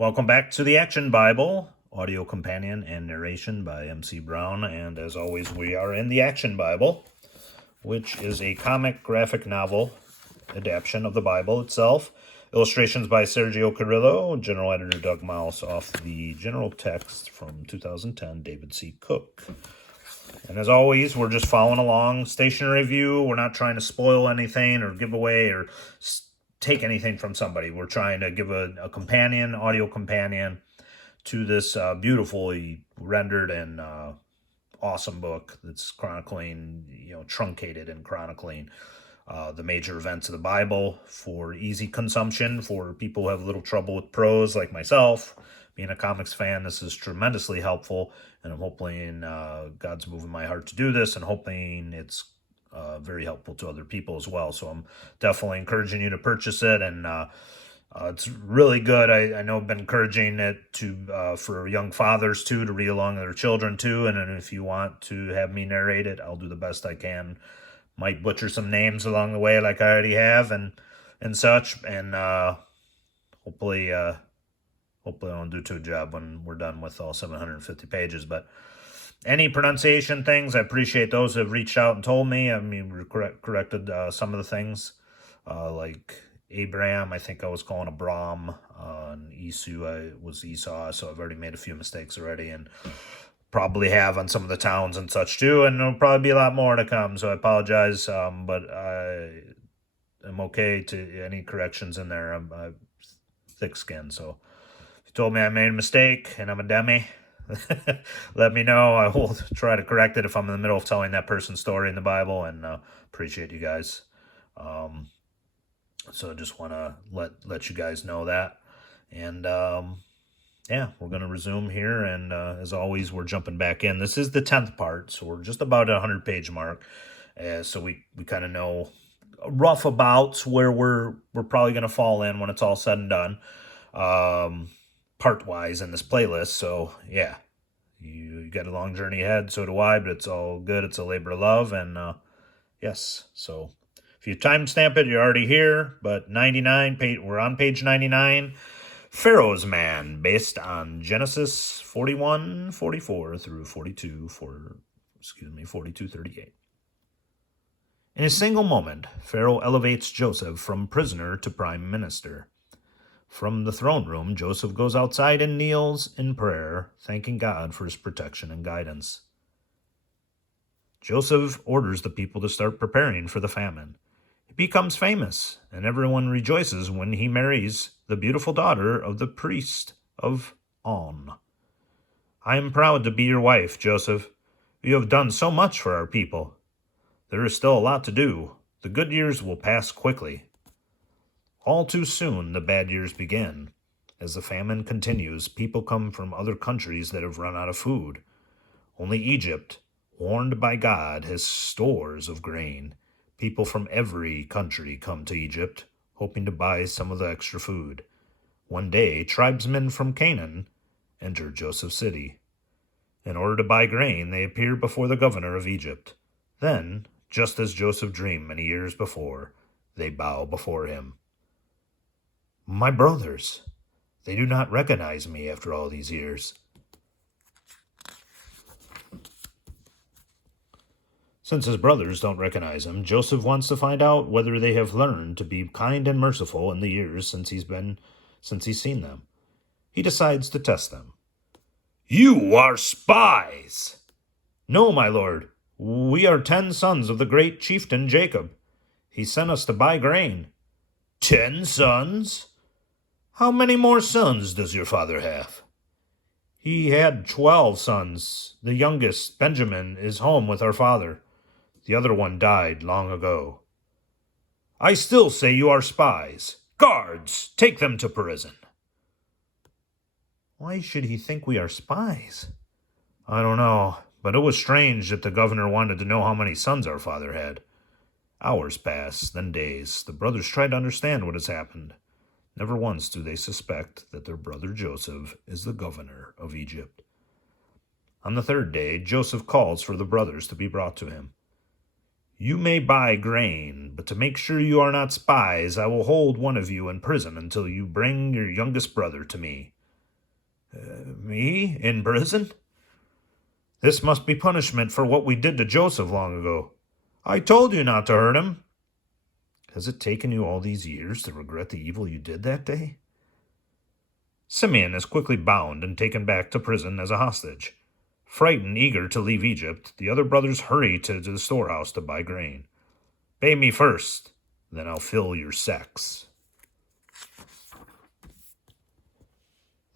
Welcome back to the Action Bible, audio companion and narration by MC Brown. And as always, we are in the Action Bible, which is a comic graphic novel adaptation of the Bible itself. Illustrations by Sergio Carrillo, general editor Doug Mouse, off the general text from 2010, David C. Cook. And as always, we're just following along. Stationery review. We're not trying to spoil anything or give away or take anything from somebody. We're trying to give a companion, audio companion, to this beautifully rendered and awesome book that's chronicling, truncated and chronicling the major events of the Bible for easy consumption for people who have a little trouble with prose like myself. Being a comics fan, this is tremendously helpful, and I'm hoping God's moving my heart to do this, and hoping it's very helpful to other people as well. So I'm definitely encouraging you to purchase it, and it's really good. I know I've been encouraging it to for young fathers too, to read along with their children too, and then if you want to have me narrate it, I'll do the best I can. Might butcher some names along the way like I already have and such, and hopefully I don't do too job when we're done with all 750 pages. But any pronunciation things, I appreciate those who have reached out and told me. I mean, corrected some of the things, like Abraham, I think I was calling Abram, and Esau, I was Esau, so I've already made a few mistakes already, and probably have on some of the towns and such too, and there'll probably be a lot more to come, so I apologize, but I'm okay to any corrections in there. I'm thick skin, so if you told me I made a mistake and I'm a dummy, let me know. I will try to correct it if I'm in the middle of telling that person's story in the Bible, and appreciate you guys. So I just want to let you guys know that. And yeah, we're going to resume here. And as always, we're jumping back in. This is the 10th part, so we're just about a 100-page mark. So we kind of know rough about where we're probably going to fall in when it's all said and done, part-wise in this playlist. So yeah, you got a long journey ahead, so do I, but it's all good. It's a labor of love, and yes, so if you timestamp it, you're already here, but 99, we're on page 99, Pharaoh's Man, based on Genesis 41, 44 through 42:38. In a single moment, Pharaoh elevates Joseph from prisoner to prime minister. From the throne room, Joseph goes outside and kneels in prayer, thanking God for his protection and guidance. Joseph orders the people to start preparing for the famine. He becomes famous, and everyone rejoices when he marries the beautiful daughter of the priest of On. I am proud to be your wife, Joseph. You have done so much for our people. There is still a lot to do. The good years will pass quickly. All too soon, the bad years begin. As the famine continues, people come from other countries that have run out of food. Only Egypt, warned by God, has stores of grain. People from every country come to Egypt, hoping to buy some of the extra food. One day, tribesmen from Canaan enter Joseph's city. In order to buy grain, they appear before the governor of Egypt. Then, just as Joseph dreamed many years before, they bow before him. My brothers, they do not recognize me after all these years. Since his brothers don't recognize him, Joseph wants to find out whether they have learned to be kind and merciful in the years since he's seen them. He decides to test them. You are spies! No, my lord. We are 10 sons of the great chieftain Jacob. He sent us to buy grain. 10 sons? How many more sons does your father have? He had 12 sons. The youngest, Benjamin, is home with our father. The other one died long ago. I still say you are spies. Guards, take them to prison. Why should he think we are spies? I don't know, but it was strange that the governor wanted to know how many sons our father had. Hours pass, then days. The brothers try to understand what has happened. Never once do they suspect that their brother Joseph is the governor of Egypt. On the 3rd day, Joseph calls for the brothers to be brought to him. You may buy grain, but to make sure you are not spies, I will hold one of you in prison until you bring your youngest brother to me. Me? In prison? This must be punishment for what we did to Joseph long ago. I told you not to hurt him. Has it taken you all these years to regret the evil you did that day? Simeon is quickly bound and taken back to prison as a hostage. Frightened, eager to leave Egypt, the other brothers hurry to the storehouse to buy grain. Pay me first, then I'll fill your sacks.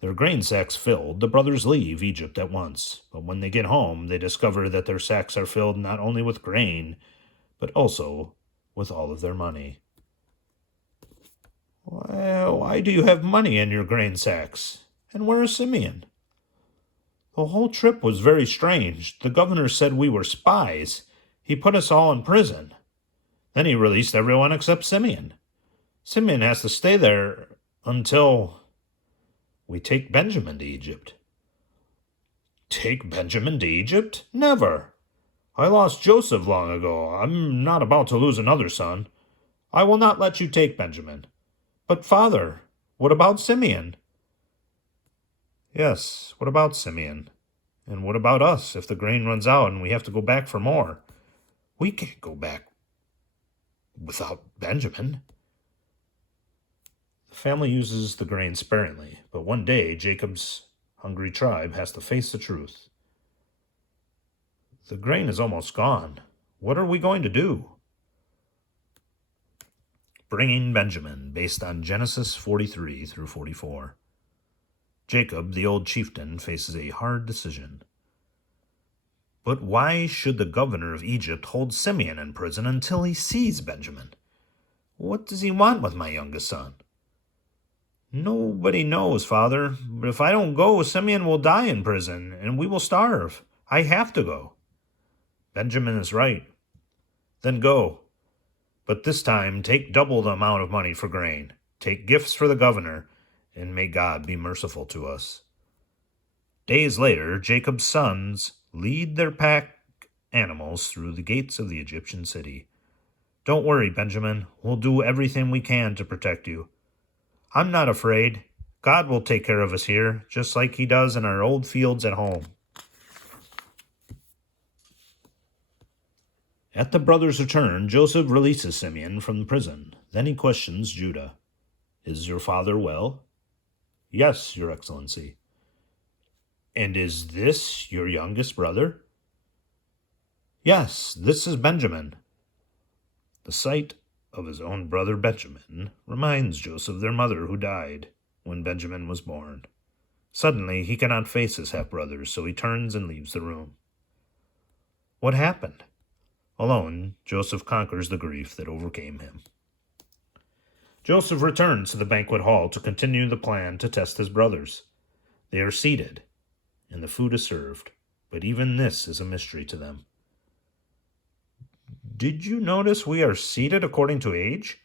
Their grain sacks filled, the brothers leave Egypt at once. But when they get home, they discover that their sacks are filled not only with grain, but also with all of their money. Well, why do you have money in your grain sacks? And where is Simeon? The whole trip was very strange. The governor said we were spies. He put us all in prison. Then he released everyone except Simeon. Simeon has to stay there until we take Benjamin to Egypt. Take Benjamin to Egypt? Never. I lost Joseph long ago. I'm not about to lose another son. I will not let you take Benjamin. But, Father, what about Simeon? Yes, what about Simeon? And what about us if the grain runs out and we have to go back for more? We can't go back without Benjamin. The family uses the grain sparingly, but one day Jacob's hungry tribe has to face the truth. The grain is almost gone. What are we going to do? Bringing Benjamin, based on Genesis 43 through 44. Jacob, the old chieftain, faces a hard decision. But why should the governor of Egypt hold Simeon in prison until he sees Benjamin? What does he want with my youngest son? Nobody knows, Father, but if I don't go, Simeon will die in prison, and we will starve. I have to go. Benjamin is right. Then go. But this time, take double the amount of money for grain. Take gifts for the governor, and may God be merciful to us. Days later, Jacob's sons lead their pack animals through the gates of the Egyptian city. Don't worry, Benjamin. We'll do everything we can to protect you. I'm not afraid. God will take care of us here, just like he does in our old fields at home. At the brothers' return, Joseph releases Simeon from prison. Then he questions Judah. Is your father well? Yes, Your Excellency. And is this your youngest brother? Yes, this is Benjamin. The sight of his own brother Benjamin reminds Joseph of their mother who died when Benjamin was born. Suddenly, he cannot face his half-brothers, so he turns and leaves the room. What happened? Alone, Joseph conquers the grief that overcame him. Joseph returns to the banquet hall to continue the plan to test his brothers. They are seated, and the food is served, but even this is a mystery to them. Did you notice we are seated according to age?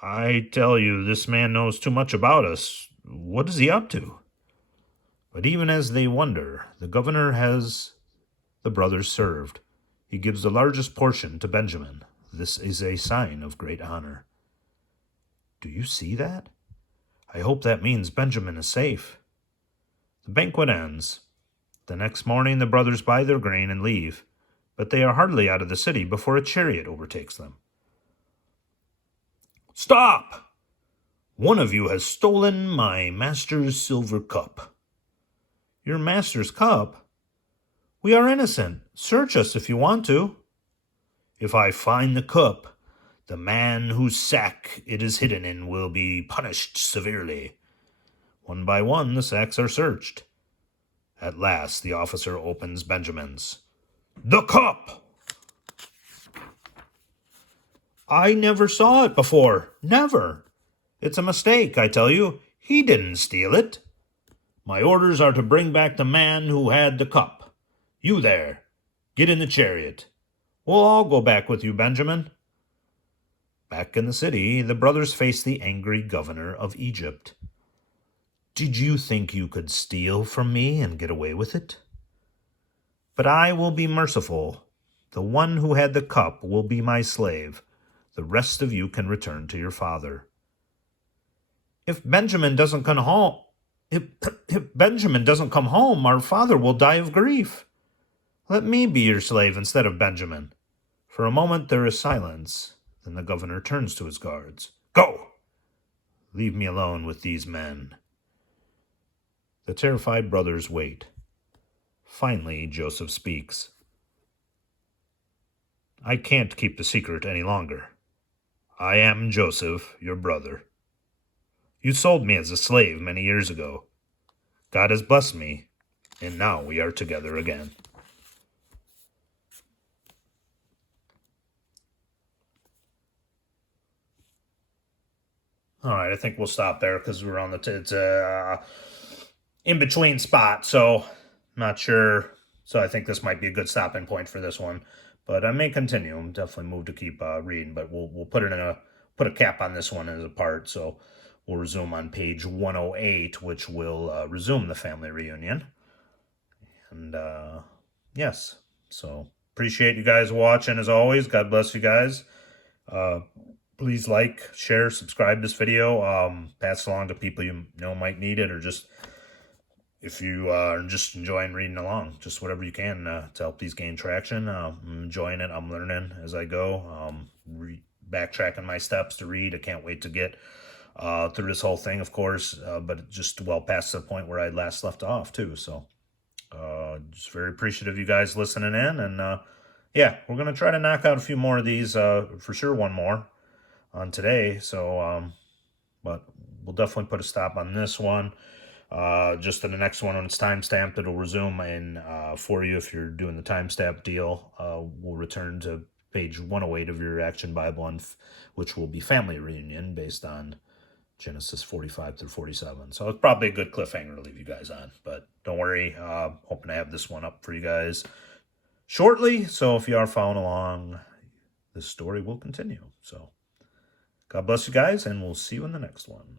I tell you, this man knows too much about us. What is he up to? But even as they wonder, the governor has the brothers served. He gives the largest portion to Benjamin. This is a sign of great honor. Do you see that? I hope that means Benjamin is safe. The banquet ends. The next morning the brothers buy their grain and leave, but they are hardly out of the city before a chariot overtakes them. Stop! One of you has stolen my master's silver cup. Your master's cup? We are innocent. Search us if you want to. If I find the cup, the man whose sack it is hidden in will be punished severely. One by one, the sacks are searched. At last, the officer opens Benjamin's. The cup! I never saw it before. Never. It's a mistake, I tell you. He didn't steal it. My orders are to bring back the man who had the cup. You there, get in the chariot. We'll all go back with you, Benjamin. Back in the city, the brothers face the angry governor of Egypt. Did you think you could steal from me and get away with it? But I will be merciful. The one who had the cup will be my slave. The rest of you can return to your father. If Benjamin doesn't come home, If Benjamin doesn't come home, our father will die of grief. Let me be your slave instead of Benjamin." For a moment there is silence. Then the governor turns to his guards. "Go! Leave me alone with these men." The terrified brothers wait. Finally, Joseph speaks. "I can't keep the secret any longer. I am Joseph, your brother. You sold me as a slave many years ago. God has blessed me, and now we are together again." All right, I think we'll stop there because we're on it's a in-between spot, so not sure. So I think this might be a good stopping point for this one. But I may continue. I'm definitely moved to keep reading, but we'll put it in put a cap on this one as a part. So we'll resume on page 108, which will resume the family reunion. And yes, so appreciate you guys watching as always. God bless you guys. Please like, share, subscribe this video. Pass it along to people you know might need it, or just if you are just enjoying reading along, just whatever you can to help these gain traction. I'm enjoying it. I'm learning as I go. Backtracking my steps to read. I can't wait to get through this whole thing, of course, but just well past the point where I last left off too. So just very appreciative of you guys listening in, and yeah, we're gonna try to knock out a few more of these, for sure, one more on today. So but we'll definitely put a stop on this one. Just in the next one, when it's time-stamped, it'll resume, and for you, if you're doing the timestamp deal, we'll return to page 108 of your Action Bible, which will be Family Reunion, based on Genesis 45 through 47. So it's probably a good cliffhanger to leave you guys on. But don't worry, hoping to have this one up for you guys shortly. So if you are following along, this story will continue. So God bless you guys, and we'll see you in the next one.